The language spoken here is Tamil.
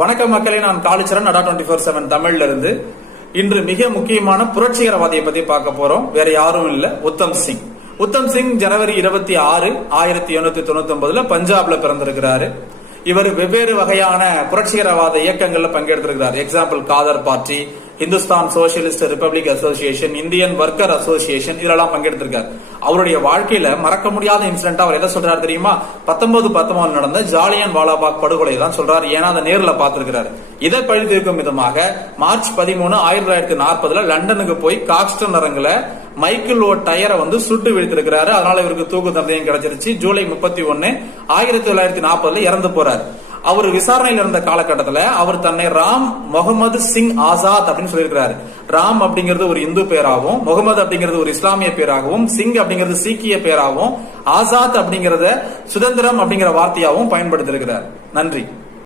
வணக்கம் மக்களே, நான் காளிச்சரன் அடா 24/7 தமிழ்ல இருந்து. இன்று மிக முக்கியமான புரட்சிகரவாதியை பத்தி பார்க்க போறோம். வேற யாரும் இல்ல, உத்தம் சிங். உத்தம் சிங் ஜனவரி 26, 1899 பஞ்சாப்ல பிறந்திருக்கிறாரு. இவர் வெவ்வேறு வகையான புரட்சிகரவாத இயக்கங்கள்ல பங்கெடுத்திருக்கிறார். Example Ghadar party, Hindustan socialist republic association, Indian worker association, இதெல்லாம் பங்கெடுத்திருக்கார். அவருடைய வாழ்க்கையில மறக்க முடியாத இன்சிடென்ட் அவர் எதை சொல்றாரு தெரியுமா? 1919 நடந்த ஜாலியன் வாலாபாக் படுகொலை தான் சொல்றாரு. ஏன்னா அதை நேர்ல பார்த்திருக்கிறாரு. இதை பழி தீர்க்கும் விதமாக மார்ச் 13, 1940 லண்டனுக்கு போய் காக்ஸ்டன் அரங்குல மைக்கேல் ஓ டயரை சுட்டு வீழ்த்திருக்கிறாரு. அதனால இவருக்கு தூக்கு தண்டனையும் கிடைச்சிருச்சு. ஜூலை 31, 1940 இறந்து போறாரு. அவர் விசாரணையில் இருந்த காலகட்டத்தில் அவர் தன்னை ராம் முகமது சிங் ஆசாத் அப்படின்னு சொல்லியிருக்கிறாரு. ராம் அப்படிங்கிறது ஒரு இந்து பேராகவும், முகமது அப்படிங்கிறது ஒரு இஸ்லாமிய பேராகவும், சிங் அப்படிங்கிறது சீக்கிய பேராகவும், ஆசாத் அப்படிங்கறத சுதந்திரம் அப்படிங்கிற வார்த்தையாகவும் பயன்படுத்தி இருக்கிறார். நன்றி.